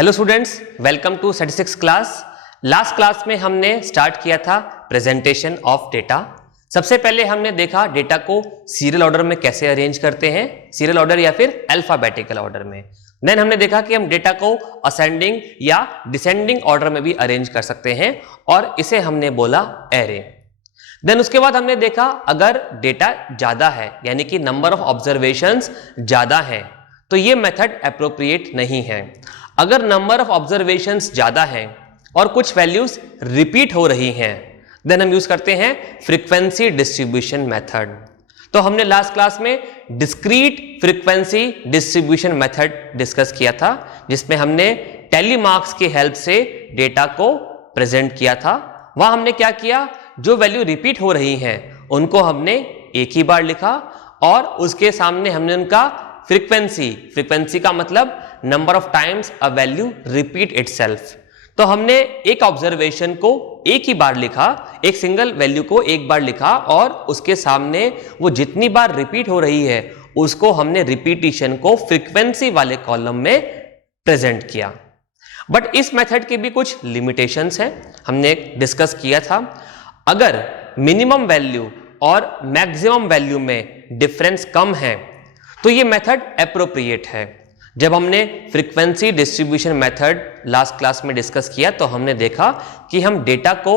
Hello students, welcome to statistics class. Last class में हमने start किया था प्रेजेंटेशन ऑफ डेटा। सबसे पहले हमने देखा डेटा को सीरियल ऑर्डर में कैसे अरेंज करते हैं, सीरियल ऑर्डर या फिर अल्फाबेटिकल ऑर्डर में। देन हमने देखा कि हम डेटा को असेंडिंग या डिसेंडिंग ऑर्डर में भी अरेंज कर सकते हैं और इसे हमने बोला एरे। देन उसके बाद हमने देखा अगर डेटा ज्यादा है यानी कि नंबर ऑफ ऑब्जर्वेशंस ज्यादा है तो ये मेथड एप्रोप्रिएट नहीं है। अगर नंबर ऑफ ऑब्जर्वेशंस ज्यादा है और कुछ वैल्यूज रिपीट हो रही हैं देन हम यूज करते हैं फ्रीक्वेंसी डिस्ट्रीब्यूशन मेथड। तो हमने लास्ट क्लास में discrete frequency distribution method discuss किया था जिसमें हमने टैली मार्क्स की हेल्प से डेटा को प्रेजेंट किया था। वहां हमने क्या किया, जो वैल्यू रिपीट हो रही हैं उनको हमने एक ही बार लिखा और उसके सामने हमने उनका फ्रीक्वेंसी का मतलब number of times a value repeat itself. तो हमने एक ऑब्जर्वेशन को एक ही बार लिखा, एक सिंगल वैल्यू को एक बार लिखा और उसके सामने वो जितनी बार रिपीट हो रही है उसको हमने रिपीटिशन को फ्रीक्वेंसी वाले कॉलम में प्रेजेंट किया। बट इस मेथड की भी कुछ लिमिटेशंस हैं, हमने डिस्कस किया था। अगर मिनिमम वैल्यू और मैक्सिमम वैल्यू में डिफरेंस कम है तो ये मेथड एप्रोप्रिएट है। जब हमने frequency distribution method last class में डिस्कस किया तो हमने देखा कि हम डेटा को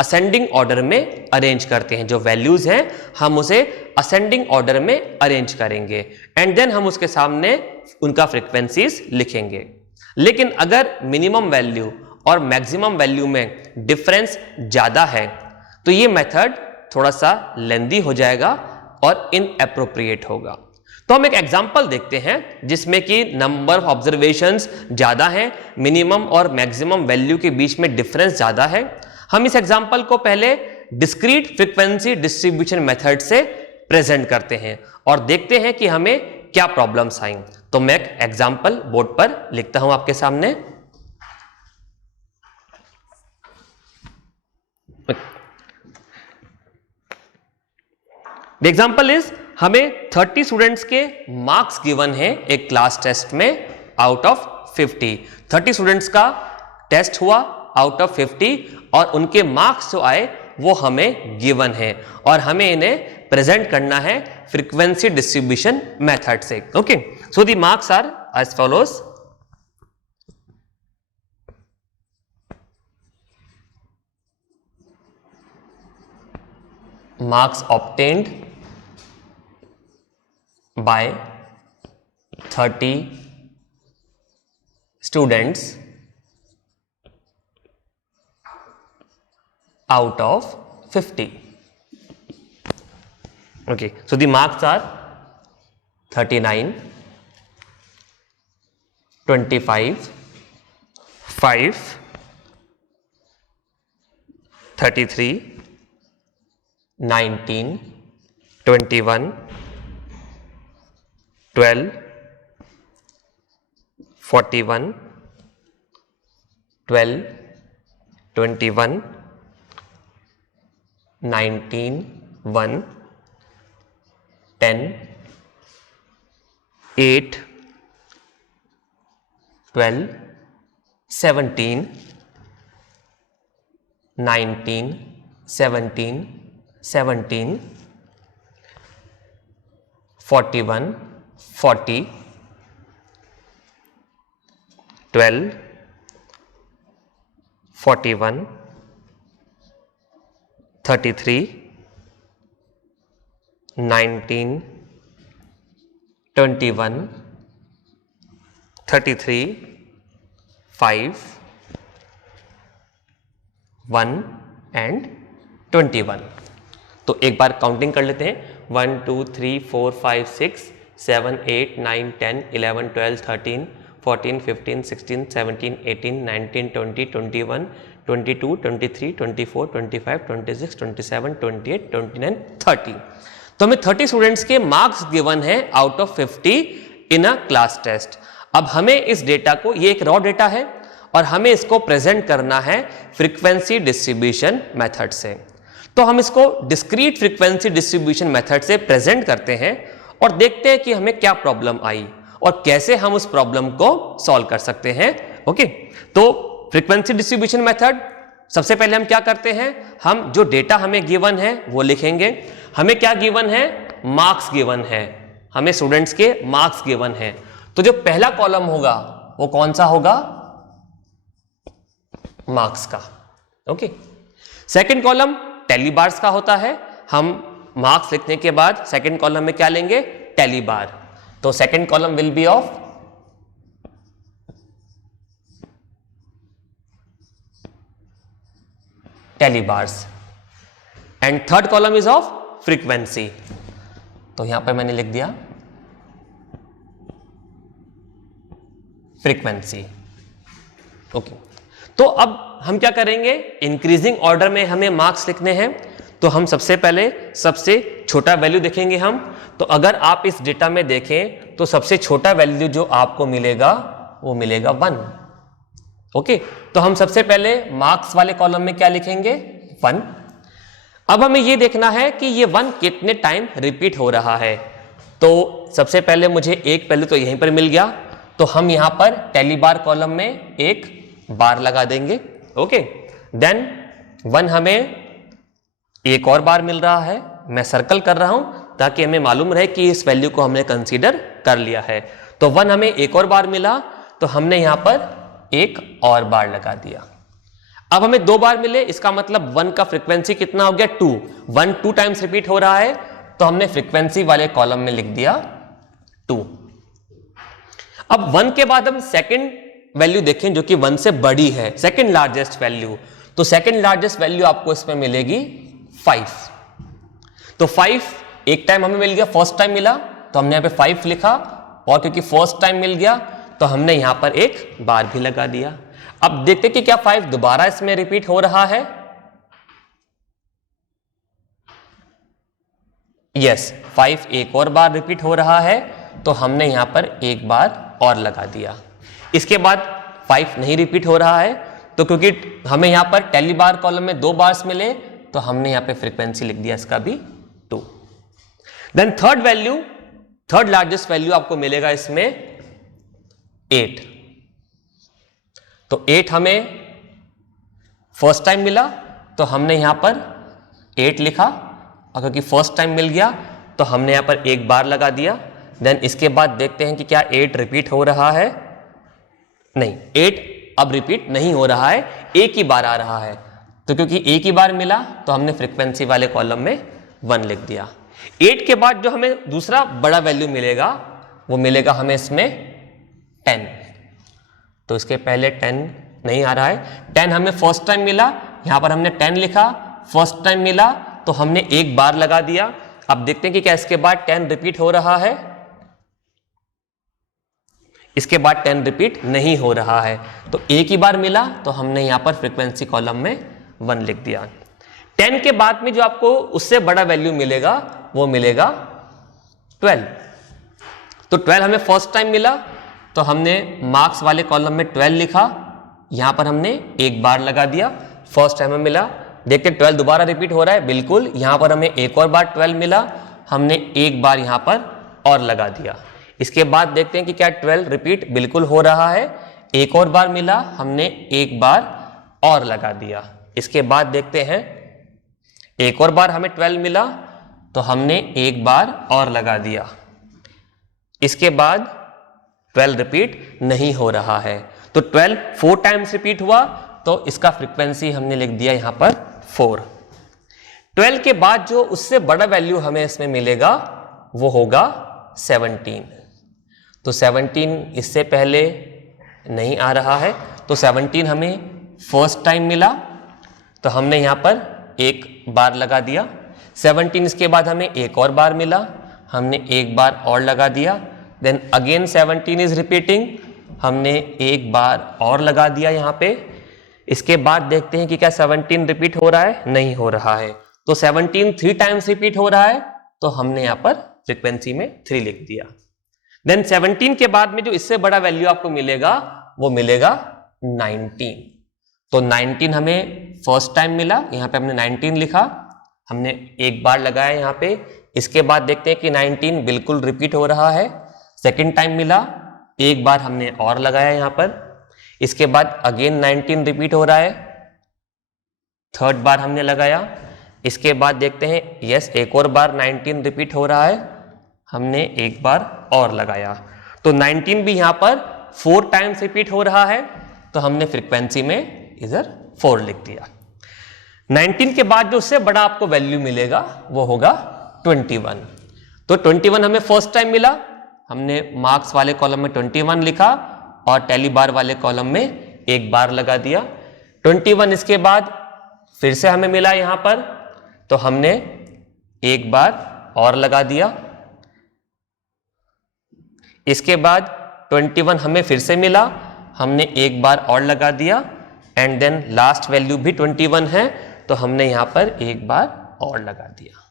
असेंडिंग ऑर्डर में अरेंज करते हैं, जो वैल्यूज हैं हम उसे असेंडिंग ऑर्डर में अरेंज करेंगे एंड देन हम उसके सामने उनका फ्रीक्वेंसीज लिखेंगे। लेकिन अगर मिनिमम वैल्यू और मैक्सिमम वैल्यू में डिफरेंस ज्यादा है तो ये मेथड थोड़ा सा लेंदी हो जाएगा और इनएप्रोप्रिएट होगा। तो हम एक एग्जांपल देखते हैं जिसमें कि नंबर ऑफ ऑब्जर्वेशंस ज्यादा है, मिनिमम और मैक्सिमम वैल्यू के बीच में डिफरेंस ज्यादा है। हम इस एग्जांपल को पहले डिस्क्रीट फ्रीक्वेंसी डिस्ट्रीब्यूशन मेथड से प्रेजेंट करते हैं और देखते हैं कि हमें क्या प्रॉब्लम्स आई। तो मैं एक एग्जांपल बोर्ड पर लिखता हूं आपके सामने। द एग्जांपल इज, हमें 30 स्टूडेंट्स के मार्क्स गिवन है एक क्लास टेस्ट में आउट ऑफ 50। 30 स्टूडेंट्स का टेस्ट हुआ आउट ऑफ 50 और उनके मार्क्स जो आए वो हमें गिवन है और हमें इन्हें प्रेजेंट करना है फ्रीक्वेंसी डिस्ट्रीब्यूशन मेथड से। Okay, so the marks are as follows. Marks obtained by 30 students out of 50. Okay, so the marks are 39, 25, 5, 33, 19, 21, 12, 41, 12, 21, 19, 1, 10, 8, 12, 17, 19, 17, 17, 41, 40, 12, 41, 33, 19, 21, 33, 5, 1 and 21। तो एक बार काउंटिंग कर लेते हैं। 1 2 3 4 5 6 7 8 9 10 11 12 13 14 15 16 17 18 19 20 21 22 23 24 25 26 27 28 29 30। तो हमें 30 स्टूडेंट्स के मार्क्स गिवन है out of 50 in a class test. अब हमें इस डेटा को, ये एक रॉ डेटा है और हमें इसको प्रेजेंट करना है फ्रीक्वेंसी डिस्ट्रीब्यूशन मेथड से। तो हम इसको डिस्क्रीट फ्रीक्वेंसी डिस्ट्रीब्यूशन मेथड से प्रेजेंट करते हैं और देखते हैं कि हमें क्या प्रॉब्लम आई और कैसे हम उस प्रॉब्लम को सॉल्व कर सकते हैं ओके, तो फ्रीक्वेंसी डिस्ट्रीब्यूशन मेथड, सबसे पहले हम क्या करते हैं, हम जो डेटा हमें गिवन है वो लिखेंगे। हमें क्या गिवन है, मार्क्स गिवन है, हमें स्टूडेंट्स के मार्क्स गिवन है। तो जो पहला कॉलम होगा वो कौन सा होगा, मार्क्स का। Okay, second column tally bars का होता है। हम मार्क्स लिखने के बाद सेकंड कॉलम में क्या लेंगे, टैली बार। तो second column will be of tally bars and third column is of frequency. तो यहां पर मैंने लिख दिया फ्रीक्वेंसी। ओके, तो अब हम क्या करेंगे, इंक्रीजिंग ऑर्डर में हमें मार्क्स लिखने हैं। तो हम सबसे पहले सबसे छोटा वैल्यू देखेंगे हम। तो अगर आप इस डेटा में देखें तो सबसे छोटा वैल्यू जो आपको मिलेगा वो मिलेगा 1। ओके, तो हम सबसे पहले मार्क्स वाले कॉलम में क्या लिखेंगे, 1। अब हमें ये देखना है कि ये 1 कितने टाइम रिपीट हो रहा है। तो सबसे पहले मुझे एक वैल्यू तो यहीं पर मिल गया, तो हम यहां पर टैली बार कॉलम में एक बार लगा देंगे। ओके, देन 1 हमें एक और बार मिल रहा है, मैं सर्कल कर रहा हूं ताकि हमें मालूम रहे कि इस वैल्यू को हमने कंसीडर कर लिया है। तो 1 हमें एक और बार मिला, तो हमने यहां पर एक और बार लगा दिया। अब हमें 2 बार मिले, इसका मतलब 1 का फ्रीक्वेंसी कितना हो गया, 2। 1 2 टाइम्स रिपीट हो रहा है, तो हमने फ्रीक्वेंसी वाले कॉलम में लिख दिया 2। अब 1 के बाद हम सेकंड वैल्यू देखें जो कि 1 से बड़ी है, सेकंड लार्जेस्ट वैल्यू। तो सेकंड लार्जेस्ट वैल्यू आपको इसमें मिलेगी 5। तो 5 एक टाइम हमें मिल गया, फर्स्ट टाइम मिला तो हमने यहां पे 5 लिखा, और क्योंकि फर्स्ट टाइम मिल गया तो हमने यहां पर एक बार भी लगा दिया। अब देखते कि क्या 5 दोबारा इसमें रिपीट हो रहा है। यस, 5 एक और बार रिपीट हो रहा है, तो हमने यहां पर एक बार और लगा दिया। इसके बाद 5 नहीं रिपीट हो रहा है, तो क्योंकि हमें यहां पर टैली बार कॉलम में 2 बार्स मिले, तो हमने यहां पे फ्रीक्वेंसी लिख दिया इसका भी 2। Then third value, third largest value आपको मिलेगा इसमें 8। तो 8 हमें फर्स्ट टाइम मिला, तो हमने यहां पर 8 लिखा, और क्योंकि फर्स्ट टाइम मिल गया तो हमने यहां पर एक बार लगा दिया। देन इसके बाद देखते हैं कि क्या 8 रिपीट हो रहा है। नहीं, 8 अब रिपीट नहीं हो रहा है, एक ही बार आ रहा है। तो क्योंकि एक ही बार मिला तो हमने फ्रीक्वेंसी वाले कॉलम में 1 लिख दिया। 8 के बाद जो हमें दूसरा बड़ा वैल्यू मिलेगा वो मिलेगा हमें इसमें 10। तो इसके पहले 10 नहीं आ रहा है, 10 हमें फर्स्ट टाइम मिला, यहां पर हमने 10 लिखा, फर्स्ट टाइम मिला तो हमने एक बार लगा दिया। अब देखते हैं कि क्या इसके बाद 10 रिपीट हो रहा है। इसके बाद 10 रिपीट नहीं हो रहा है, तो एक ही बार मिला तो हमने यहां पर फ्रीक्वेंसी कॉलम में 1 लिख दिया। 10 के बाद में जो आपको उससे बड़ा वैल्यू मिलेगा वो मिलेगा 12। तो 12 हमें फर्स्ट टाइम मिला, तो हमने मार्क्स वाले कॉलम में 12 लिखा, यहां पर हमने एक बार लगा दिया, फर्स्ट टाइम हमें मिला। देखते 12 दोबारा रिपीट हो रहा है, बिल्कुल, यहां पर हमें एक और बार 12 मिला, हमने एक बार यहां पर और लगा दिया। इसके बाद देखते हैं कि क्या 12 रिपीट बिल्कुल हो रहा है, एक और बार मिला, हमने एक बार और लगा दिया। इसके बाद देखते हैं एक और बार हमें 12 मिला, तो हमने एक बार और लगा दिया। इसके बाद 12 रिपीट नहीं हो रहा है, तो 12 4 टाइम्स रिपीट हुआ, तो इसका फ्रीक्वेंसी हमने लिख दिया यहां पर 4। 12 के बाद जो उससे बड़ा वैल्यू हमें इसमें मिलेगा वो होगा 17। तो 17 इससे पहले नहीं आ रहा है, तो 17 हमें फर्स्ट टाइम मिला, तो हमने यहां पर एक बार लगा दिया। 17 इसके बाद हमें एक और बार मिला, हमने एक बार और लगा दिया। देन अगेन 17 इज रिपीटिंग, हमने एक बार और लगा दिया यहां पे। इसके बाद देखते हैं कि क्या 17 रिपीट हो रहा है, नहीं हो रहा है, तो 17 3 टाइम्स रिपीट हो रहा है, तो हमने यहां पर फ्रीक्वेंसी में 3 लिख दिया। देन 17 के बाद में जो इससे बड़ा वैल्यू आपको मिलेगा वो मिलेगा 19। तो 19 हमें फर्स्ट टाइम मिला, यहां पे हमने 19 लिखा, हमने एक बार लगाया यहां पे। इसके बाद देखते हैं कि 19 बिल्कुल रिपीट हो रहा है, सेकंड टाइम मिला, एक बार हमने और लगाया यहां पर। इसके बाद अगेन 19 रिपीट हो रहा है, थर्ड बार हमने लगाया। इसके बाद देखते हैं यस एक और बार 19 रिपीट हो रहा है, हमने एक बार और लगाया। तो 19 भी यहां पर 4 टाइम्स रिपीट हो रहा है, तो हमने फ्रीक्वेंसी में इधर 4 लिख दिया। 19 के बाद जो उससे बड़ा आपको वैल्यू मिलेगा वो होगा 21। तो 21 हमें फर्स्ट टाइम मिला, हमने मार्क्स वाले कॉलम में 21 लिखा और टैली बार वाले कॉलम में एक बार लगा दिया। 21 इसके बाद फिर से हमें मिला यहां पर, तो हमने एक बार और लगा दिया। इसके बाद 21 हमें फिर से मिला, हमने एक बार और लगा दिया एंड देन लास्ट वैल्यू भी 21 है, तो हमने यहां पर एक बार और लगा दिया।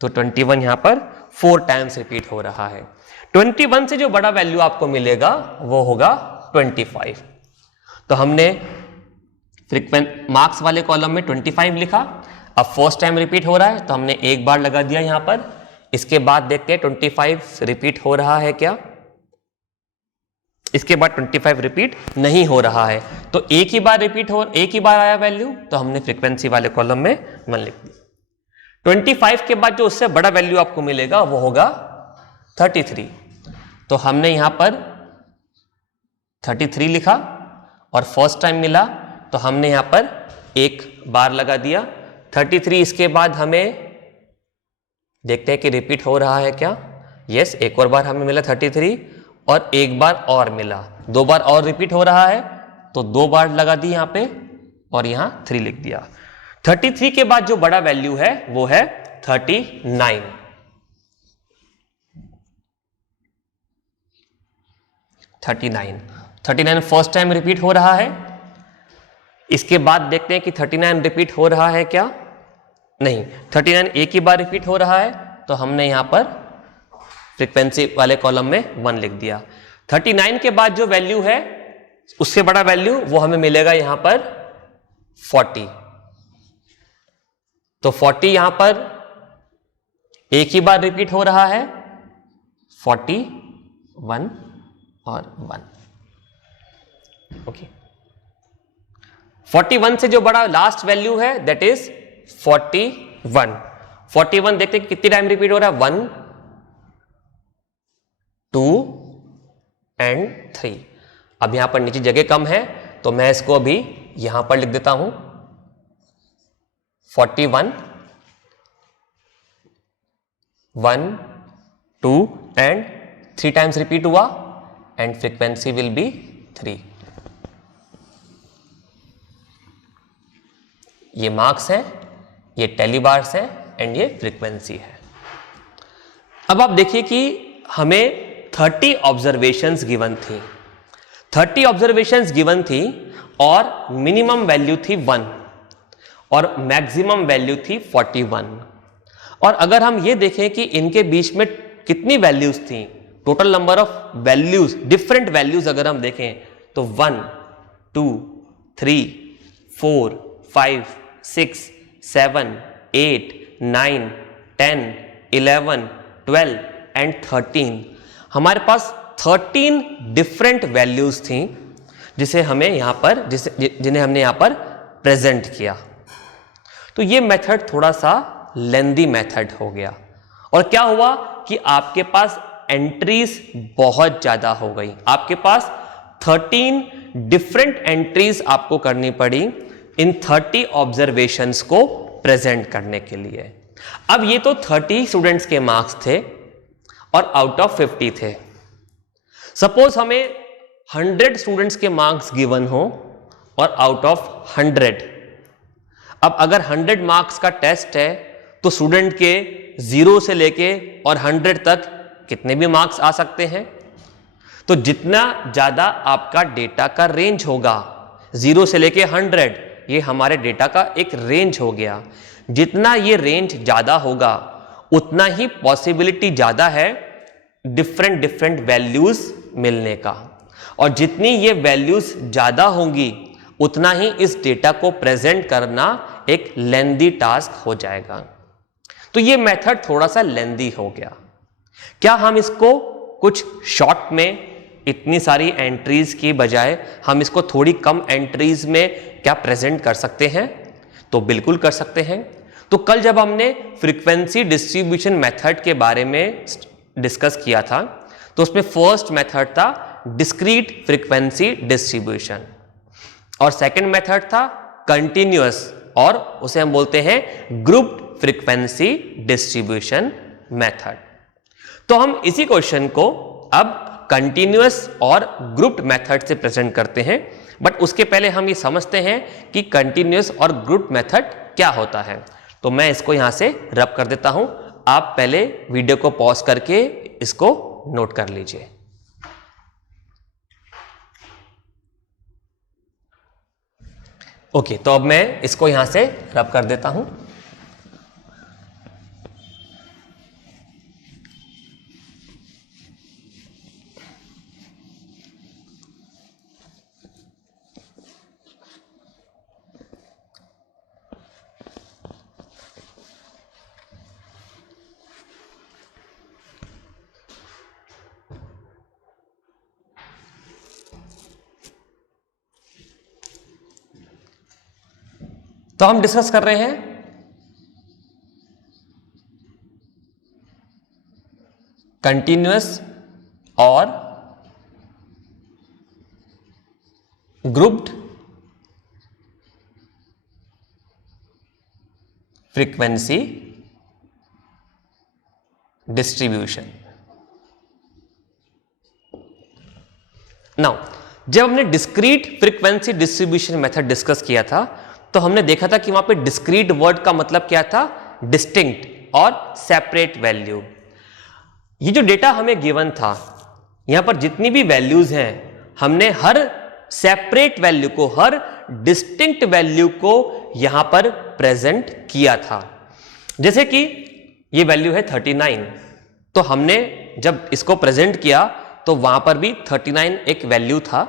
तो 21 यहां पर 4 टाइम्स रिपीट हो रहा है। 21 से जो बड़ा वैल्यू आपको मिलेगा वो होगा 25। तो हमने मार्क्स वाले कॉलम में 25 लिखा, अब फर्स्ट टाइम रिपीट हो रहा है तो हमने एक बार लगा दिया यहां पर। इसके बाद देखते हैं 25 रिपीट हो रहा है क्या। इसके बाद 25 रिपीट नहीं हो रहा है, तो एक ही बार आया वैल्यू, तो हमने फ्रीक्वेंसी वाले कॉलम में 1 लिख दिया। 25 के बाद जो उससे बड़ा वैल्यू आपको मिलेगा वो होगा 33। तो हमने यहां पर 33 लिखा और फर्स्ट टाइम मिला, तो हमने यहां पर एक बार लगा दिया। 33 इसके बाद हमें देखते हैं कि रिपीट हो रहा है क्या। यस एक और बार हमें मिला 33 और एक बार और मिला, 2 बार और रिपीट हो रहा है, तो 2 बार लगा दी यहां पे और यहां 3 लिख दिया। 33 के बाद जो बड़ा वैल्यू है वो है 39। 39 फर्स्ट टाइम रिपीट हो रहा है। इसके बाद देखते हैं कि 39 रिपीट हो रहा है क्या, नहीं 39 एक ही बार रिपीट हो रहा है, तो हमने यहां पर फ्रीक्वेंसी वाले कॉलम में 1 लिख दिया। 39 के बाद जो वैल्यू है उससे बड़ा वैल्यू वो हमें मिलेगा यहां पर 40। तो 40 यहां पर एक ही बार रिपीट हो रहा है, 41 और 1। ओके, 41 से जो बड़ा लास्ट वैल्यू है दैट इज 41। 41 देखते हैं कितनी टाइम रिपीट हो रहा है, 1 2 एंड 3। अब यहां पर नीचे जगह कम है तो मैं इसको अभी यहां पर लिख देता हूं 41 1 2 एंड 3 टाइम्स रिपीट हुआ एंड फ्रीक्वेंसी विल बी 3। ये मार्क्स है, ये टैली बार्स है एंड ये फ्रीक्वेंसी है। अब आप देखिए कि हमें 30 ऑब्जर्वेशंस गिवन थी, 30 ऑब्जर्वेशंस गिवन थी और मिनिमम वैल्यू थी 1 और मैक्सिमम वैल्यू थी 41। और अगर हम ये देखें कि इनके बीच में कितनी वैल्यूज थी, total number of values, different values अगर हम देखें तो 1 2 3 4 5 6 7 8 9 10 11 12 एंड 13। हमारे पास 13 डिफरेंट वैल्यूज थी जिसे हमें यहां पर जिन्हें हमने यहां पर प्रेजेंट किया। तो ये मेथड थोड़ा सा लेंदी मेथड हो गया और क्या हुआ कि आपके पास एंट्रीज बहुत ज्यादा हो गई। आपके पास 13 डिफरेंट एंट्रीज आपको करनी पड़ी इन 30 ऑब्जर्वेशंस को प्रेजेंट करने के लिए। अब ये तो 30 स्टूडेंट्स के मार्क्स थे और आउट ऑफ 50 थे। सपोज हमें 100 स्टूडेंट्स के मार्क्स गिवन हो और आउट ऑफ 100। अब अगर 100 मार्क्स का टेस्ट है तो स्टूडेंट के 0 से लेके और 100 तक कितने भी मार्क्स आ सकते हैं। तो जितना ज्यादा आपका डेटा का रेंज होगा, 0 से लेके 100, ये हमारे डेटा का एक रेंज हो गया। जितना ये रेंज ज्यादा होगा उतना ही पॉसिबिलिटी ज्यादा है डिफरेंट वैल्यूज मिलने का, और जितनी ये वैल्यूज ज्यादा होंगी उतना ही इस डेटा को प्रेजेंट करना एक लेंदी टास्क हो जाएगा। तो ये मेथड थोड़ा सा लेंदी हो गया। क्या हम इसको कुछ शॉर्ट में इतनी सारी एंट्रीज की बजाय हम इसको थोड़ी कम एंट्रीज में क्या प्रेजेंट कर सकते हैं? तो बिल्कुल कर सकते हैं। तो कल जब हमने फ्रीक्वेंसी डिस्ट्रीब्यूशन मेथड के बारे में डिस्कस किया था तो उसमें फर्स्ट मेथड था डिस्क्रीट फ्रीक्वेंसी डिस्ट्रीब्यूशन और सेकंड मेथड था कंटिन्यूअस और उसे हम बोलते हैं ग्रुप्ड फ्रीक्वेंसी डिस्ट्रीब्यूशन मेथड। तो हम इसी क्वेश्चन को अब कंटिन्यूअस और ग्रुप्ड मेथड से प्रेजेंट करते हैं, बट उसके पहले हम ये समझते हैं कि कंटिन्यूअस और ग्रुप्ड मेथड क्या होता है। तो मैं इसको यहां से रब कर देता हूं, आप पहले वीडियो को पॉज करके इसको नोट कर लीजिए। ओके, तो अब मैं इसको यहां से रब कर देता हूं। तो हम डिस्कस कर रहे हैं कंटिन्यूअस और ग्रुप्ड फ्रीक्वेंसी डिस्ट्रीब्यूशन। नाउ जब हमने discrete frequency distribution method discuss किया था तो हमने देखा था कि वहां पे डिस्क्रीट वर्ड का मतलब क्या था? डिस्टिंक्ट और सेपरेट वैल्यू। ये जो डेटा हमें गिवन था, यहां पर जितनी भी वैल्यूज हैं हमने हर सेपरेट वैल्यू को, हर डिस्टिंक्ट वैल्यू को यहां पर प्रेजेंट किया था। जैसे कि ये वैल्यू है 39, तो हमने जब इसको प्रेजेंट किया तो वहां पर भी 39 एक वैल्यू था,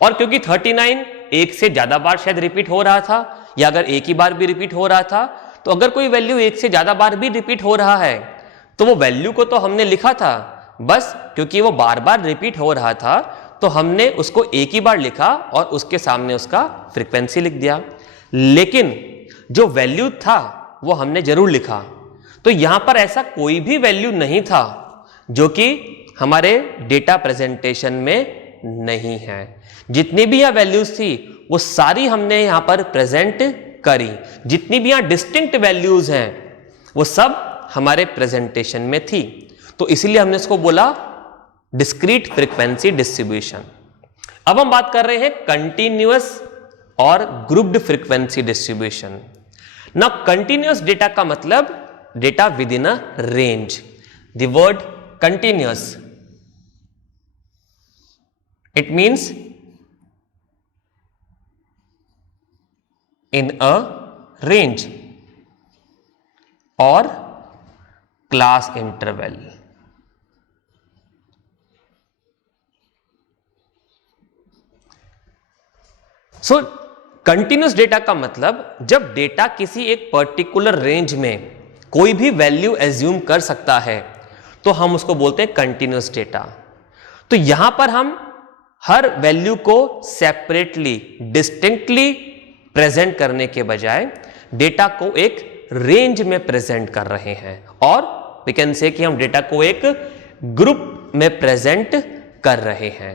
और क्योंकि 39 एक से ज्यादा बार शायद रिपीट हो रहा था या अगर एक ही बार भी रिपीट हो रहा था, तो अगर कोई वैल्यू एक से ज्यादा बार भी रिपीट हो रहा है तो वो वैल्यू को तो हमने लिखा था, बस क्योंकि वो बार बार रिपीट हो रहा था तो हमने उसको एक ही बार लिखा और उसके सामने उसका फ्रीक्वेंसी लिख दिया। लेकिन जो वैल्यू था वो हमने जरूर लिखा। तो यहां पर ऐसा कोई भी वैल्यू नहीं था जो कि हमारे डेटा प्रेजेंटेशन में नहीं है। जितनी भी यहां वैल्यूज थी वो सारी हमने यहां पर प्रेजेंट करी। जितनी भी यहां डिस्टिंक्ट वैल्यूज हैं वो सब हमारे प्रेजेंटेशन में थी, तो इसीलिए हमने इसको बोला डिस्क्रीट फ्रीक्वेंसी डिस्ट्रीब्यूशन। अब हम बात कर रहे हैं कंटिन्यूअस और ग्रुप्ड फ्रीक्वेंसी डिस्ट्रीब्यूशन। ना कंटिन्यूअस डेटा का मतलब data with in a range. The word continuous, it means in a range or class interval। So continuous data का मतलब जब डेटा किसी एक पर्टिकुलर रेंज में कोई भी वैल्यू एज्यूम कर सकता है तो हम उसको बोलते हैं कंटिन्यूअस डेटा। तो यहां पर हम हर वैल्यू को सेपरेटली, डिस्टिंक्टली प्रेजेंट करने के बजाय डेटा को एक रेंज में प्रेजेंट कर रहे हैं, और वी कैन से कि हम डेटा को एक ग्रुप में प्रेजेंट कर रहे हैं।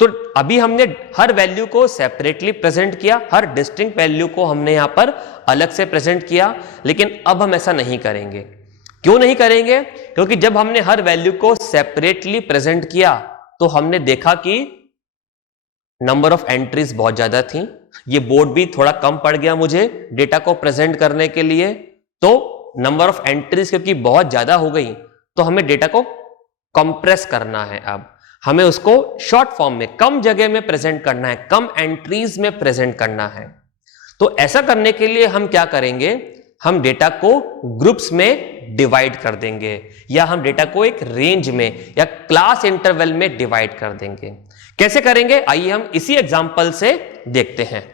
तो अभी हमने हर वैल्यू को सेपरेटली प्रेजेंट किया, हर डिस्टिंक्ट वैल्यू को हमने यहां पर अलग से प्रेजेंट किया, लेकिन अब हम ऐसा नहीं करेंगे। क्यों नहीं करेंगे? क्योंकि जब हमने हर वैल्यू को सेपरेटली प्रेजेंट किया तो हमने देखा कि नंबर ऑफ एंट्रीज बहुत ज्यादा थी। ये बोर्ड भी थोड़ा कम पड़ गया मुझे डेटा को प्रेजेंट करने के लिए, तो नंबर ऑफ एंट्रीज क्योंकि बहुत ज्यादा हो गई तो हमें डेटा को कंप्रेस करना है। अब हमें उसको शॉर्ट फॉर्म में, कम जगह में प्रेजेंट करना है, कम एंट्रीज में प्रेजेंट करना है। तो ऐसा करने के लिए हम क्या करेंगे? हम डेटा को ग्रुप्स में डिवाइड कर देंगे, या हम डेटा को एक रेंज में या क्लास इंटरवल में डिवाइड कर देंगे। कैसे करेंगे? आइए हम इसी एग्जांपल से देखते हैं।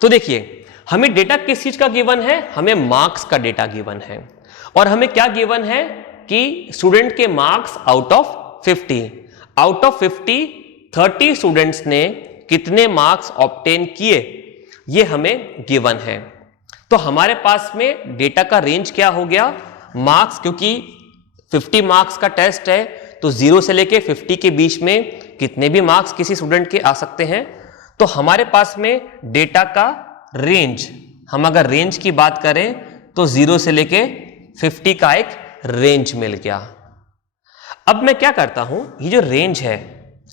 तो देखिए हमें डेटा किस चीज का गिवन है, हमें मार्क्स का डेटा गिवन है और हमें क्या गिवन है कि स्टूडेंट के marks out of 50, out of 50 30 students ने कितने मार्क्स ऑब्टेन किए ये हमें गिवन है। तो हमारे पास में डेटा का रेंज क्या हो गया, मार्क्स, क्योंकि 50 मार्क्स का टेस्ट है तो 0 से लेके 50 के बीच में कितने भी मार्क्स किसी स्टूडेंट के आ सकते हैं। तो हमारे पास में डेटा का रेंज, हम अगर रेंज की बात करें तो 0 से लेके 50 का एक रेंज मिल गया। अब मैं क्या करता हूं, ये जो रेंज है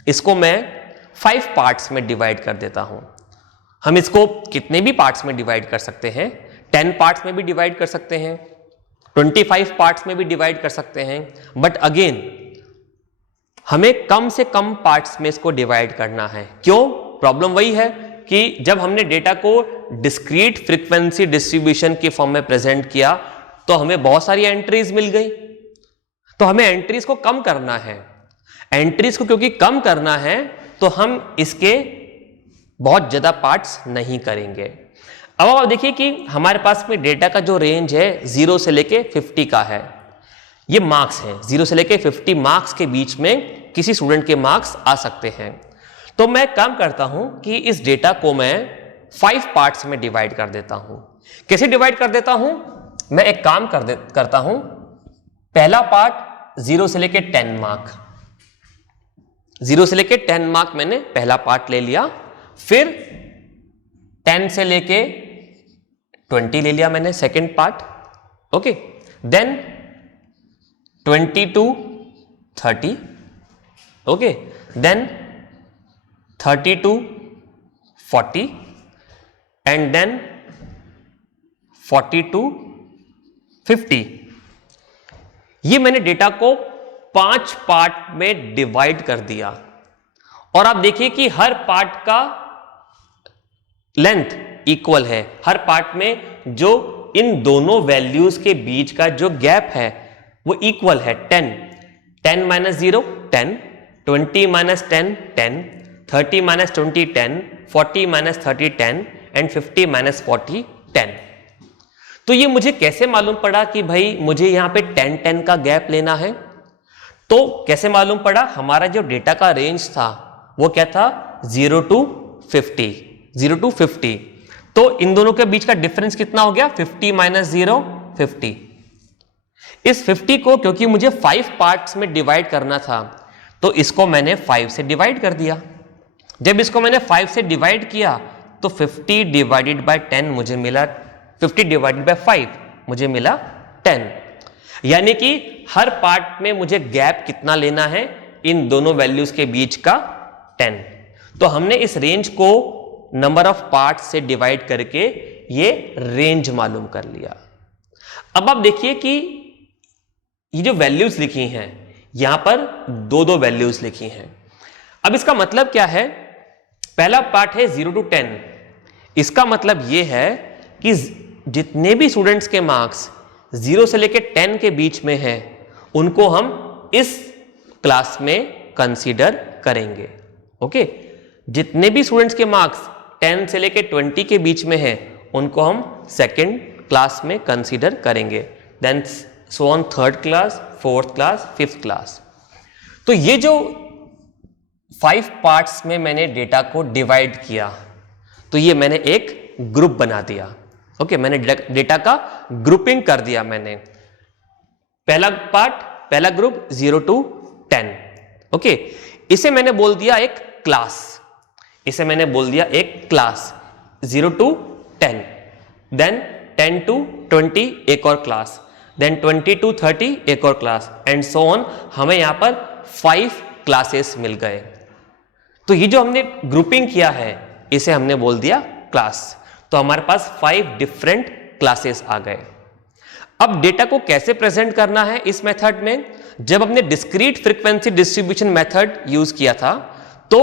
इसको मैं 5 पार्ट्स में डिवाइड कर देता हूं। हम इसको कितने भी पार्ट्स में डिवाइड कर सकते हैं, 10 पार्ट्स में भी डिवाइड कर सकते हैं, 25 पार्ट्स में भी डिवाइड कर सकते हैं, बट अगेन हमें कम से कम पार्ट्स में इसको डिवाइड करना है। क्यों? प्रॉब्लम वही है कि जब हमने डेटा को डिस्क्रीट फ्रीक्वेंसी डिस्ट्रीब्यूशन के फॉर्म में प्रेजेंट किया तो हमें बहुत सारी एंट्रीज मिल गई, तो हमें एंट्रीज को कम करना है। एंट्रीज को क्योंकि कम करना है तो हम इसके बहुत ज्यादा पार्ट्स नहीं करेंगे। अब आप देखिए कि हमारे पास में डेटा का जो रेंज है 0 से लेके 50 का है, ये मार्क्स हैं, 0 से लेके 50 मार्क्स के बीच में किसी स्टूडेंट के मार्क्स आ सकते हैं। तो मैं काम करता हूं कि इस डेटा को मैं 5 पार्ट्स में डिवाइड कर देता हूं। कैसे डिवाइड कर देता हूं? मैं एक काम करता हूं, पहला पार्ट 0 से लेके 10 मार्क, 0 से लेके 10 मार्क मैंने पहला पार्ट ले लिया, फिर 10 से लेके 20 ले लिया मैंने second part, okay, then 20 to 30, okay, then 30 to 40 and then 40 to 50। ये मैंने डेटा को 5 पार्ट में डिवाइड कर दिया और आप देखिए कि हर पार्ट का लेंथ इक्वल है, हर पार्ट में जो इन दोनों वैल्यूज के बीच का जो गैप है वो इक्वल है 10, 10 minus 0 10, 20 minus 10 10, 30 minus 20 10, 40 minus 30 10 and 50 minus 40 10। तो ये मुझे कैसे मालूम पड़ा कि भाई मुझे यहां पे 10 10 का गैप लेना है? तो कैसे मालूम पड़ा? हमारा जो डेटा का रेंज था वो क्या था, 0 to 50, 0 to 50। तो इन दोनों के बीच का डिफरेंस कितना हो गया, 50 माइनस 0 50। इस 50 को क्योंकि मुझे 5 पार्ट्स में डिवाइड करना था तो इसको मैंने 5 से डिवाइड कर दिया। जब इसको मैंने 5 से डिवाइड किया तो 50 डिवाइडेड बाय 10 मुझे मिला, 50 डिवाइडेड बाय 5 मुझे मिला 10। यानी कि हर पार्ट में मुझे गैप कितना लेना है, इन दोनों वैल्यूज के बीच का 10। तो हमने इस रेंज को नंबर ऑफ पार्ट से डिवाइड करके ये रेंज मालूम कर लिया। अब आप देखिए कि ये जो वैल्यूज लिखी हैं यहां पर दो वैल्यूज लिखी हैं। अब इसका मतलब क्या है, पहला पार्ट है 0 to 10, इसका मतलब यह है कि जितने भी स्टूडेंट्स के मार्क्स 0 से लेकर 10 के बीच में हैं उनको हम इस क्लास में कंसीडर करेंगे, ओके। जितने भी स्टूडेंट्स के मार्क्स 10 से लेकर 20 के बीच में हैं उनको हम सेकेंड क्लास में कंसीडर करेंगे, then so on third class, fourth class, fifth class. तो ये जो 5 पार्ट्स में मैंने डेटा को डिवाइड किया तो ये मैंने एक ग्रुप बना दिया, ओके। मैंने डेटा का ग्रुपिंग कर दिया मैंने। पहला पार्ट, पहला ग्रुप 0 to 10, ओके। इसे मैंने बोल दिया एक क्लास, इसे मैंने बोल दिया एक क्लास 0 to 10, देन 10 to 20 एक और क्लास, देन 20 to 30 एक और क्लास एंड सो ऑन। हमें यहां पर 5 क्लासेस मिल गए। तो ये जो हमने ग्रुपिंग किया है इसे हमने बोल दिया क्लास। तो हमारे पास 5 डिफरेंट क्लासेस आ गए। अब डेटा को कैसे प्रेजेंट करना है इस मेथड में, जब हमने discrete frequency distribution method use किया था तो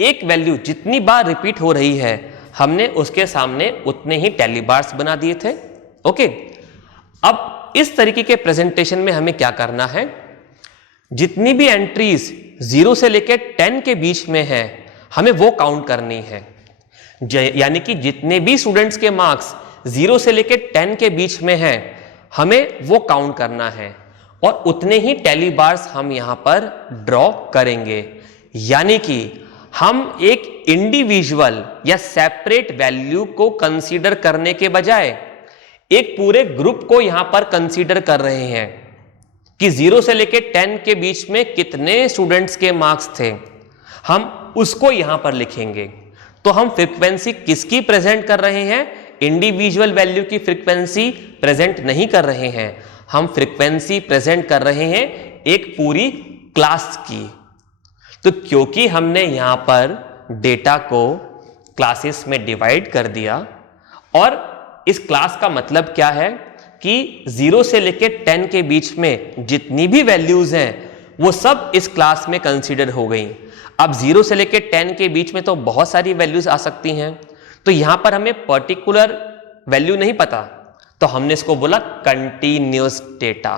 एक वैल्यू जितनी बार रिपीट हो रही है हमने उसके सामने उतने ही टैली बार्स बना दिए थे, ओके। अब इस तरीके के प्रेजेंटेशन में हमें क्या करना है, जितनी भी एंट्रीज 0 से लेकर 10 के बीच में है हमें वो काउंट करनी है। यानी कि जितने भी स्टूडेंट्स के मार्क्स 0 से लेकर 10 के बीच में हैं, हमें वो काउंट करना है और उतने ही टैली बार्स हम यहां पर ड्रॉ करेंगे। यानी कि हम एक इंडिविजुअल या सेपरेट वैल्यू को कंसीडर करने के बजाय एक पूरे ग्रुप को यहां पर कंसीडर कर रहे हैं कि 0 से लेकर 10 के बीच में कितने स्टूडेंट्स के मार्क्स थे, हम उसको यहां पर लिखेंगे। तो हम फ्रीक्वेंसी किसकी प्रेजेंट कर रहे हैं? इंडिविजुअल वैल्यू की फ्रीक्वेंसी प्रेजेंट नहीं कर रहे हैं, हम फ्रीक्वेंसी प्रेजेंट कर रहे हैं एक पूरी क्लास की। तो क्योंकि हमने यहां पर डेटा को क्लासेस में डिवाइड कर दिया, और इस क्लास का मतलब क्या है कि 0 से लेकर 10 के बीच में जितनी भी वैल्यूज हैं वो सब इस क्लास में कंसीडर हो गई। अब 0 से लेकर 10 के बीच में तो बहुत सारी वैल्यूज आ सकती हैं, तो यहां पर हमें पर्टिकुलर वैल्यू नहीं पता, तो हमने इसको बोला कंटीन्यूअस डेटा,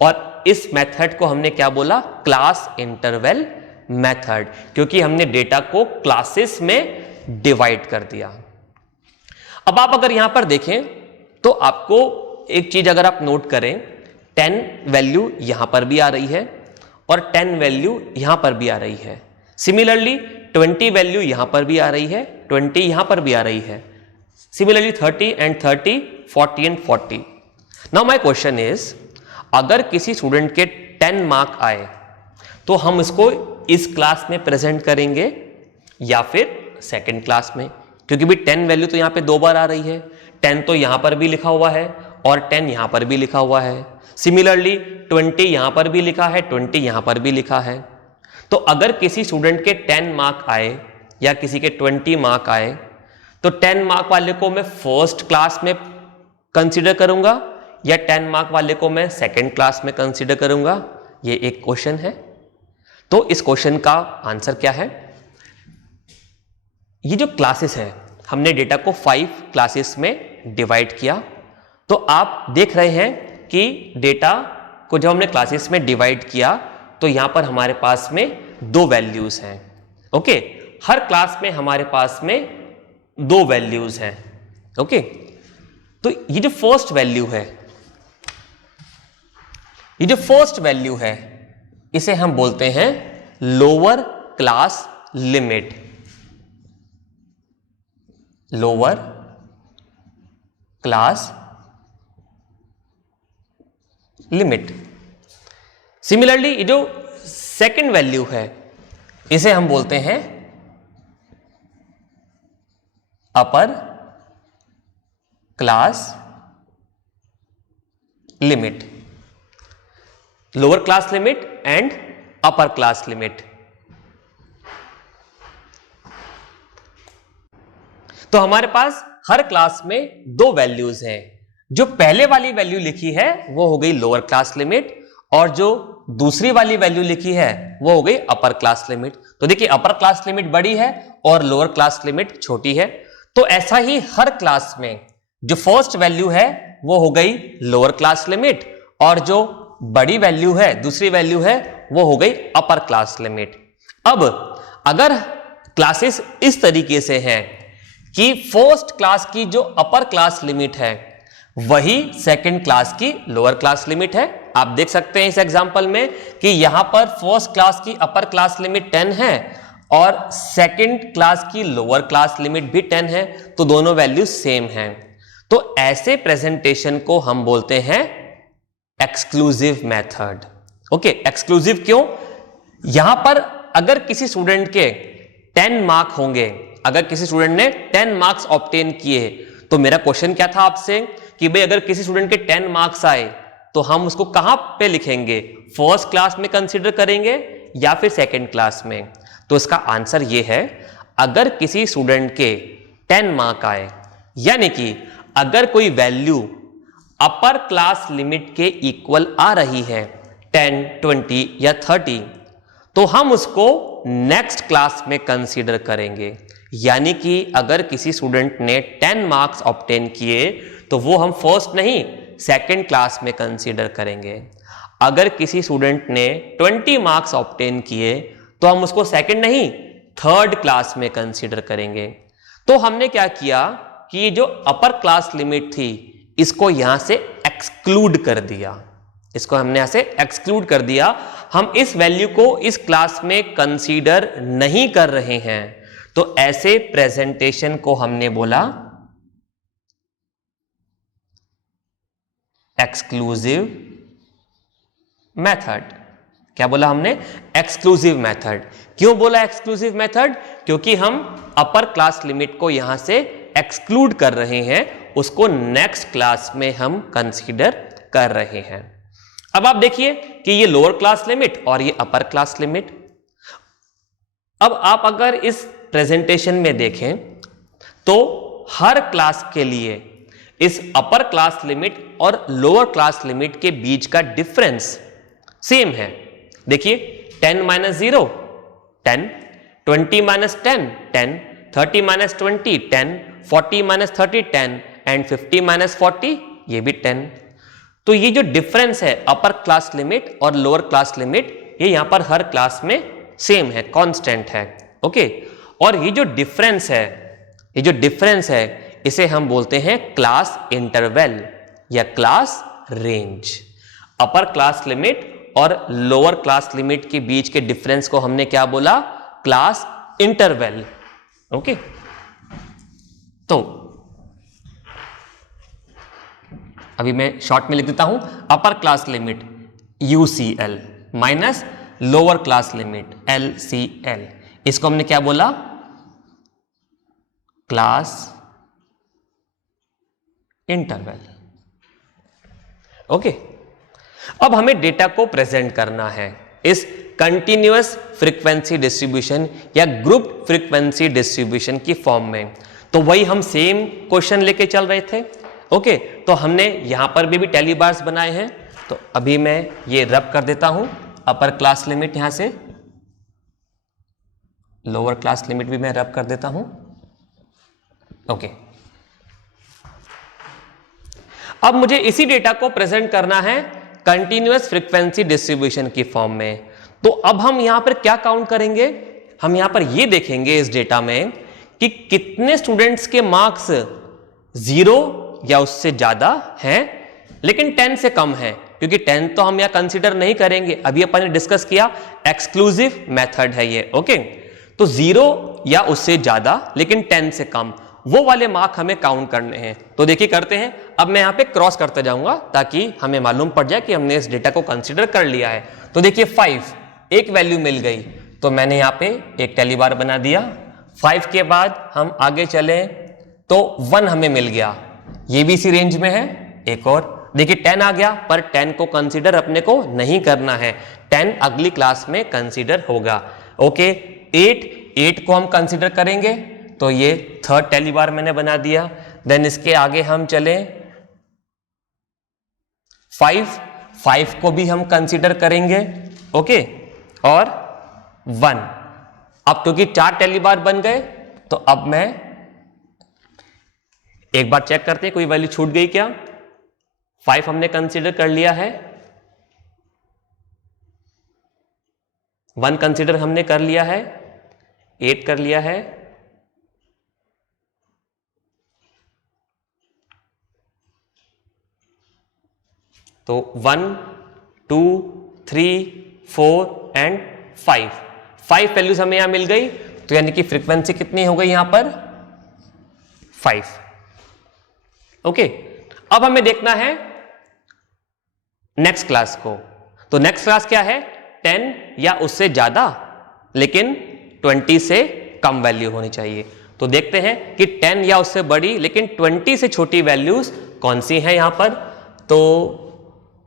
और इस मेथड को हमने क्या बोला? क्लास इंटरवल मेथड, क्योंकि हमने डेटा को क्लासेस में डिवाइड कर दिया। अब आप अगर यहां पर देखें तो आपको एक चीज अगर आप नोट करें, 10 वैल्यू यहां पर भी आ रही है और 10 वैल्यू यहां पर भी आ रही है। सिमिलरली 20 वैल्यू यहां पर भी आ रही है, 20 यहां पर भी आ रही है। Similarly 30 and 30, 40 and 40। Now my question is, अगर किसी स्टूडेंट के 10 मार्क आए तो हम इसको इस क्लास में प्रेजेंट करेंगे या फिर सेकंड क्लास में, क्योंकि भी 10 वैल्यू तो यहां पे 2 बार आ रही है। 10 तो यहां पर भी लिखा हुआ है और 10 यहां पर भी लिखा हुआ है। सिमिलरली 20 यहां पर भी लिखा है, 20 यहां पर भी लिखा है। तो अगर किसी स्टूडेंट के 10 मार्क आए या किसी के 20 मार्क आए तो 10 मार्क वाले को मैं फर्स्ट क्लास में कंसीडर करूंगा या 10 मार्क वाले को मैं सेकंड क्लास में कंसीडर करूंगा? ये एक क्वेश्चन है। तो इस क्वेश्चन का आंसर क्या है? ये जो क्लासेस है, हमने डेटा को 5 क्लासेस में डिवाइड किया। तो आप देख रहे हैं कि डेटा को जब हमने क्लासेस में डिवाइड किया तो यहां पर हमारे पास में 2 वैल्यूज हैं। ओके, हर क्लास में हमारे पास में 2 वैल्यूज हैं। ओके, तो ये जो फर्स्ट वैल्यू है, इसे हम बोलते हैं lower class limit. Lower class limit. Similarly ये जो सेकंड वैल्यू है, इसे हम बोलते हैं upper class limit. Lower class limit and upper class limit. तो हमारे पास हर क्लास में 2 वैल्यूज हैं। जो पहले वाली वैल्यू लिखी है वो हो गई लोअर क्लास लिमिट, और जो दूसरी वाली वैल्यू लिखी है वो हो गई अपर क्लास लिमिट। तो देखिए, अपर क्लास लिमिट बड़ी है और लोअर क्लास लिमिट छोटी है। तो ऐसा ही हर क्लास में जो फर्स्ट वैल्यू है वो हो गई लोअर क्लास लिमिट, और जो बड़ी वैल्यू है, दूसरी वैल्यू है, वो हो गई अपर क्लास लिमिट। अब अगर क्लासेस इस तरीके से हैं कि फर्स्ट क्लास की जो अपर क्लास लिमिट है वही सेकंड क्लास की लोअर क्लास लिमिट है। आप देख सकते हैं इस एग्जांपल में कि यहां पर फर्स्ट क्लास की अपर क्लास लिमिट 10 है और सेकंड क्लास की लोअर क्लास लिमिट भी 10 है, तो दोनों वैल्यू सेम हैं। तो ऐसे प्रेजेंटेशन को हम बोलते हैं एक्सक्लूसिव मेथड। ओके, एक्सक्लूसिव क्यों? यहां पर अगर किसी स्टूडेंट के 10 मार्क होंगे, अगर किसी स्टूडेंट ने 10 मार्क्स ऑब्टेन किए, तो मेरा क्वेश्चन क्या था आपसे कि भाई अगर किसी स्टूडेंट के 10 मार्क्स आए तो हम उसको कहां पे लिखेंगे? फर्स्ट क्लास में कंसीडर करेंगे या फिर सेकंड क्लास में? तो इसका आंसर ये है, अगर किसी स्टूडेंट के 10 मार्क आए, यानी कि अगर कोई वैल्यू अपर क्लास लिमिट के इक्वल आ रही है 10, 20 या 30, तो हम उसको नेक्स्ट क्लास में कंसीडर करेंगे। यानी कि अगर किसी स्टूडेंट ने 10 मार्क्स ऑब्टेन किए तो वो हम फर्स्ट नहीं सेकंड क्लास में कंसीडर करेंगे। अगर किसी स्टूडेंट ने 20 मार्क्स ऑब्टेन किए तो हम उसको सेकंड नहीं थर्ड क्लास में कंसीडर करेंगे। तो हमने क्या किया कि ये जो अपर क्लास लिमिट थी इसको यहां से एक्सक्लूड कर दिया, इसको हमने यहां से एक्सक्लूड कर दिया। हम इस वैल्यू को इस क्लास में कंसीडर नहीं कर रहे हैं, तो ऐसे प्रेजेंटेशन को हमने बोला एक्सक्लूसिव मेथड। क्या बोला हमने? Exclusive method. क्यों बोला एक्सक्लूसिव मेथड? क्योंकि हम अपर क्लास लिमिट को यहां से एक्सक्लूड कर रहे हैं, उसको नेक्स्ट क्लास में हम कंसीडर कर रहे हैं। अब आप देखिए कि ये लोअर क्लास लिमिट और ये अपर क्लास लिमिट। अब आप अगर इस प्रेजेंटेशन में देखें तो हर क्लास के लिए इस अपर क्लास लिमिट और लोअर क्लास लिमिट के बीच का डिफरेंस सेम है। देखिए 10 minus 0 10, 20 minus 10 10, 30 minus 20 10, 40 minus 30 10 and 50 minus 40 ये भी 10। तो ये जो डिफरेंस है अपर क्लास लिमिट और लोअर क्लास लिमिट, ये यहां पर हर क्लास में सेम है, कांस्टेंट है। ओके, और ये जो डिफरेंस है इसे हम बोलते हैं क्लास इंटरवल या class range. Upper class limit और लोअर क्लास लिमिट के बीच के डिफरेंस को हमने क्या बोला? Class interval. ओके, तो अभी मैं शॉर्ट में लिख देता हूं, upper class limit UCL minus lower class limit LCL, इसको हमने क्या बोला? Class interval. ओके, अब हमें डेटा को प्रेजेंट करना है इस कंटिन्यूअस फ्रीक्वेंसी डिस्ट्रीब्यूशन या ग्रुप फ्रीक्वेंसी डिस्ट्रीब्यूशन की फॉर्म में। तो वही हम सेम क्वेश्चन लेके चल रहे थे। ओके, तो हमने यहां पर भी टेली बार्स बनाए हैं, तो अभी मैं ये रब कर देता हूं। अपर क्लास लिमिट यहां से, लोअर क्लास लिमिट भी मैं रब कर देता हूं। ओके, अब मुझे इसी डेटा को प्रेजेंट करना है कंटिन्यूअस फ्रीक्वेंसी डिस्ट्रीब्यूशन की फॉर्म में। तो अब हम यहां पर क्या काउंट करेंगे? हम यहां पर ये देखेंगे इस डेटा में कि कितने स्टूडेंट्स के मार्क्स 0 या उससे ज्यादा हैं लेकिन 10 से कम है, क्योंकि 10 तो हम यहां कंसीडर नहीं करेंगे, अभी अपन ने डिस्कस किया एक्सक्लूसिव मेथड है ये। ओके, तो 0 या उससे ज्यादा लेकिन 10 से कम, वो वाले मार्क हमें काउंट करने हैं। तो देखिए करते हैं। अब मैं यहां पे क्रॉस करते जाऊंगा ताकि हमें मालूम पड़ जाए कि हमने इस डेटा को कंसीडर कर लिया है। तो देखिए 5 एक वैल्यू मिल गई, तो मैंने यहां पे एक टेली बार बना दिया। 5 के बाद हम आगे चले तो 1 हमें मिल गया, ये भी इसी रेंज में है। एक और देखिए 10 आ गया, पर 10 को कंसीडर अपने को नहीं करना है, 10 अगली क्लास में कंसीडर होगा। ओके, 8 को हम कंसीडर करेंगे, तो ये थर्ड टेली बार मैंने बना दिया। देन इसके आगे हम चले 5 को भी हम कंसीडर करेंगे। ओके, और 1। अब क्योंकि 4 टेली बार बन गए, तो अब मैं एक बार चेक करते हैं कोई वैल्यू छूट गई क्या। 5 हमने कंसीडर कर लिया है, 1 कंसीडर हमने कर लिया है, 8 कर लिया है, तो 1 2 3 4 एंड 5 वैल्यूज हमें यहां मिल गई। तो यानी कि फ्रीक्वेंसी कितनी हो गई यहां पर? 5। ओके, अब हमें देखना है नेक्स्ट क्लास को। तो नेक्स्ट क्लास क्या है? 10 या उससे ज्यादा लेकिन 20 से कम वैल्यू होनी चाहिए। तो देखते हैं कि 10 या उससे बड़ी लेकिन 20 से छोटी वैल्यूज कौन सी हैं यहां पर। तो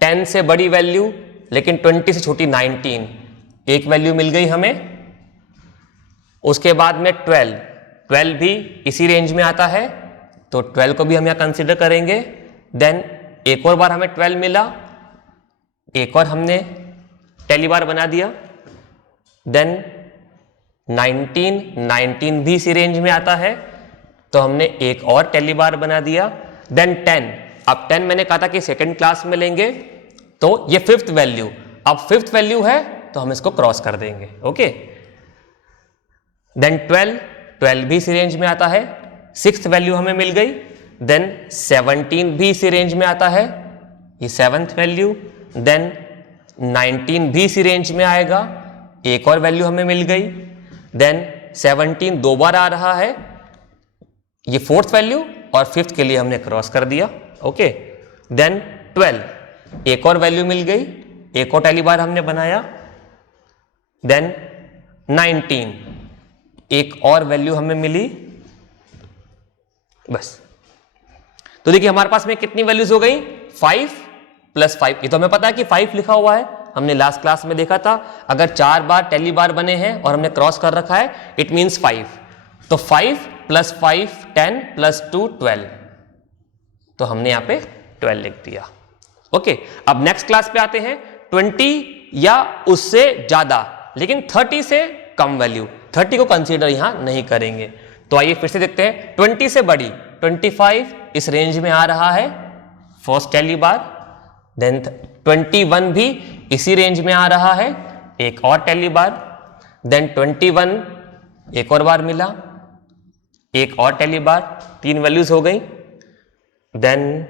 10 से बड़ी वैल्यू लेकिन 20 से छोटी 19, एक वैल्यू मिल गई हमें। उसके बाद में 12 भी इसी रेंज में आता है, तो 12 को भी हम यहां कंसीडर करेंगे। देन एक और बार हमें 12 मिला, एक और हमने टेली बार बना दिया। देन 19 भी इसी रेंज में आता है, तो हमने एक और टेली बार बना दिया। देन 10, अब 10 मैंने कहा था कि सेकंड क्लास में लेंगे, तो ये 5th वैल्यू, अब 5th वैल्यू है तो हम इसको क्रॉस कर देंगे। ओके, देन 12 भी इसी रेंज में आता है, सिक्स्थ वैल्यू हमें मिल गई, देन 17 भी इसी रेंज में आता है, ये सेवंथ वैल्यू, देन 19 भी इसी रेंज में आएगा, एक और वैल्यू हमें मिल गई, देन 17 दो बार आ रहा है, ये फोर्थ वैल्यू, और फिफ्थ के लिए हमने क्रॉस कर दिया, ओके। देन 12 एक और वैल्यू मिल गई, एक और टैली बार हमने बनाया, देन 19 एक और वैल्यू हमें मिली, बस। तो देखिए हमारे पास में कितनी वैल्यूज हो गई, 5 + 5। ये तो हमें पता है कि 5 लिखा हुआ है, हमने लास्ट क्लास में देखा था, अगर 4 बार टैली बार बने हैं और हमने क्रॉस कर रखा है, इट मींस 5। तो 5 + 5 10 + 2 12, तो हमने यहां पे 12 लिख दिया, ओके। अब नेक्स्ट क्लास पे आते हैं, 20 या उससे ज्यादा लेकिन 30 से कम वैल्यू, 30 को कंसीडर यहां नहीं करेंगे। तो आइए फिर से देखते हैं, 20 से बड़ी 25 इस रेंज में आ रहा है, फर्स्ट टैली बार, देन 21 भी इसी रेंज में आ रहा है, एक और टैली बार, देन 21 एक और बार मिला, एक और टैली बार, 3 वैल्यूज हो गई, देन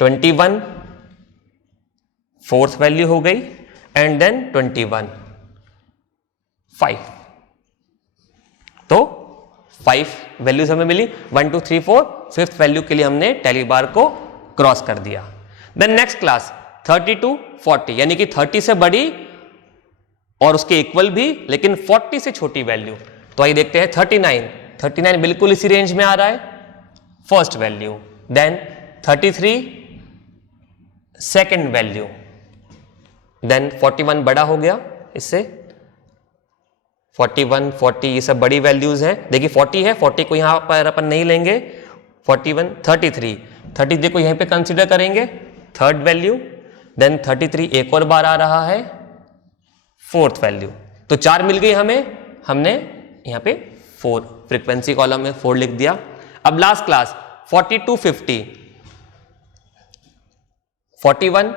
21 फोर्थ वैल्यू हो गई, एंड देन 21 5। तो 5 वैल्यूज हमें मिली, 1 2 3 4, फिफ्थ वैल्यू के लिए हमने टैली बार को क्रॉस कर दिया। देन नेक्स्ट क्लास 30 to 40, यानी कि 30 से बड़ी और उसके इक्वल भी लेकिन 40 से छोटी वैल्यू। तो आइए देखते हैं, 39 बिल्कुल इसी रेंज में आ रहा है, first value, then 33 second value, then 41 बड़ा हो गया इससे, 41 40 ये सब बड़ी वैल्यूज हैं। देखिए 40 है, 40 को यहां पर अपन नहीं लेंगे, 41 33 को यहीं पे कंसीडर करेंगे, थर्ड वैल्यू, देन 33 एक और बार आ रहा है, फोर्थ वैल्यू। तो 4 मिल गई हमें, हमने यहां पे 4 फ्रीक्वेंसी कॉलम में 4 लिख दिया। अब लास्ट क्लास 40 to 50, 41,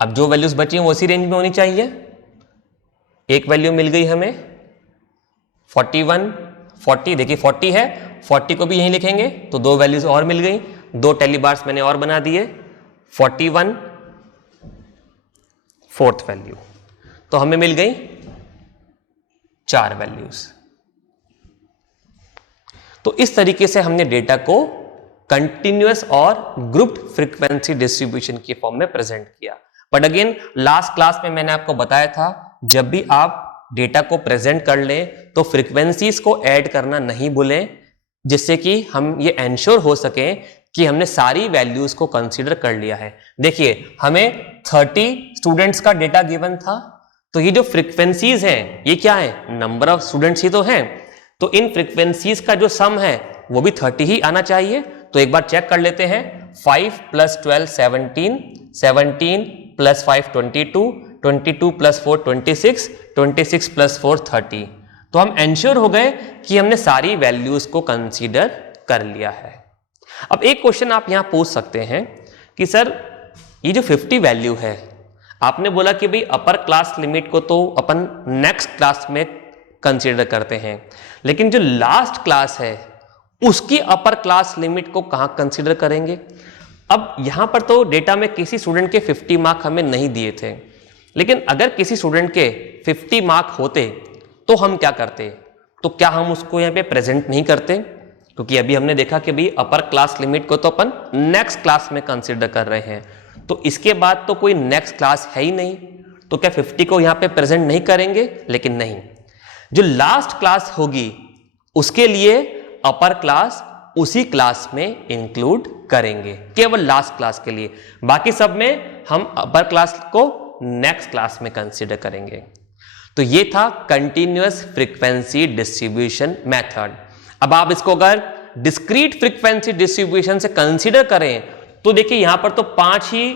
अब जो वैल्यूज बची हैं वो उसी रेंज में होनी चाहिए, एक वैल्यू मिल गई हमें 41 40, देखिए 40 है, 40 को भी यहीं लिखेंगे, तो 2 वैल्यूज और मिल गई, 2 टैली बार्स मैंने और बना दिए, 41 फोर्थ वैल्यू, तो हमें मिल गई 4 वैल्यूज। तो इस तरीके से हमने डेटा को कंटिन्यूअस और ग्रुप्ड फ्रीक्वेंसी डिस्ट्रीब्यूशन के फॉर्म में प्रेजेंट किया। बट अगेन लास्ट क्लास में मैंने आपको बताया था, जब भी आप डेटा को प्रेजेंट कर लें तो फ्रीक्वेंसीज को ऐड करना नहीं भूलें, जिससे कि हम ये एंश्योर हो सके कि हमने सारी वैल्यूज को कंसीडर कर लिया है। देखिए हमें 30 स्टूडेंट्स का डेटा गिवन था, तो ये जो फ्रीक्वेंसीज हैं ये क्या है, नंबर ऑफ स्टूडेंट्स ही तो हैं, तो इन फ्रीक्वेंसीज का जो सम है वो भी 30 ही आना चाहिए। तो एक बार चेक कर लेते हैं, 5 + 12 17, 17 + 5 22, 22 + 4 26, 26 + 4 30। तो हम एंश्योर हो गए कि हमने सारी वैल्यूज को कंसीडर कर लिया है। अब एक क्वेश्चन आप यहां पूछ सकते हैं कि सर ये जो 50 वैल्यू है, आपने बोला कि भाई अपर क्लास लिमिट को तो अपन नेक्स्ट क्लास में कंसीडर करते हैं, लेकिन जो लास्ट क्लास है उसकी अपर क्लास लिमिट को कहां कंसीडर करेंगे। अब यहां पर तो डेटा में किसी स्टूडेंट के 50 मार्क हमें नहीं दिए थे, लेकिन अगर किसी स्टूडेंट के 50 मार्क होते तो हम क्या करते, तो क्या हम उसको यहां पे प्रेजेंट नहीं करते, क्योंकि अभी हमने देखा कि भाई अपर क्लास लिमिट को तो अपन नेक्स्ट क्लास में कंसीडर कर रहे हैं, तो इसके बाद तो कोई नेक्स्ट क्लास है ही नहीं, तो क्या 50 को यहां पे प्रेजेंट नहीं करेंगे। लेकिन नहीं, जो लास्ट क्लास होगी उसके लिए अपर क्लास उसी क्लास में इंक्लूड करेंगे, केवल लास्ट क्लास के लिए, बाकी सब में हम अपर क्लास को नेक्स्ट क्लास में कंसीडर करेंगे। तो ये था कंटिन्यूअस फ्रीक्वेंसी डिस्ट्रीब्यूशन मेथड। अब आप इसको अगर डिस्क्रीट फ्रीक्वेंसी डिस्ट्रीब्यूशन से कंसीडर करें तो देखिए यहां पर तो 5 ही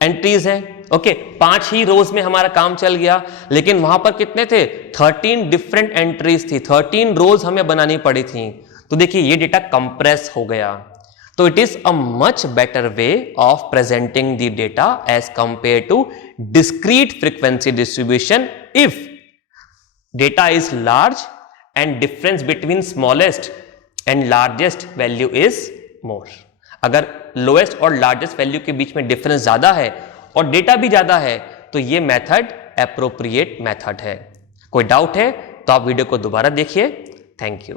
एंट्रीज हैं, ओके, 5 ही रोज में हमारा काम चल गया, लेकिन वहां पर कितने थे, 13 डिफरेंट एंट्रीज थी, 13 रोज हमें बनानी पड़ी थी। तो देखिए ये डेटा कंप्रेस हो गया। तो it is a much better way of presenting the data as compare to discrete frequency distribution if data is large and difference between smallest and largest value is more. अगर lowest और largest value के बीच में difference ज्यादा है और data भी ज्यादा है तो ये मेथड एप्रोप्रिएट मेथड है। कोई डाउट है तो आप वीडियो को दोबारा देखिए। Thank you.